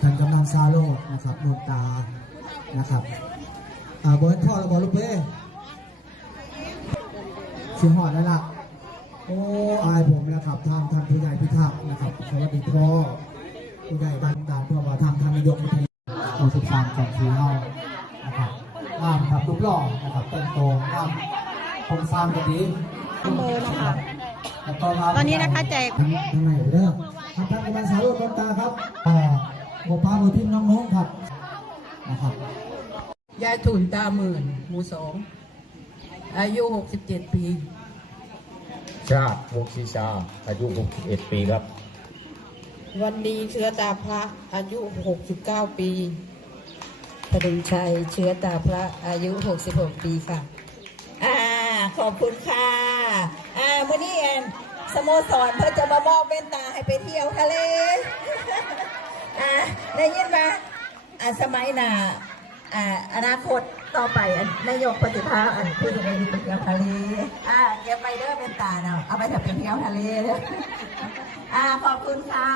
ท่านกำนันซาโลนะครับนนตานะครับบอลพ่อและบอลลูกเป้เสียงหอดแล้วล่ะโอ้อายผมนะครับทางท่านผู้ใหญ่พิทักษ์นะครับสวัสดีพ่อผู้ใหญ่บ้านด่านเพื่อว่าทางท่านนายกวิทยาโอสุสานแก่นสีเฮานะครับงามครับรูปหล่อนะครับเป็นโตงามผมฟาร์มก็ดีเบอร์นะคะแล้วก็ ตอนนี้นะคะแจกทางไหนเด้อท่านกำนันซาโลนนตาครับโบป้าโบทิมน้องๆครับนะครับยายถุนตาหมื่นหมู่สองอายุ67 ปีชาติวงศีชาอายุ61 ปีครับวันดีเชื้อตาพระอายุ69 ปีพดุงชัยเชื้อตาพระอายุ66 ปีค่ะขอบคุณค่ะวันนี้สโมสรเพื่อจะมามอบแว่นตาให้ไปเที่ยวทะเลได้ยินไหมสมัยหน้าอนาคตต่อไปนายกปฏิภาณพูดถึงไปเที่ยวทะเลเก็บไปเด้อเป็นตาเนาะเอาไปทำไปเที่ยวทะเลเด้อขอบคุณค่ะ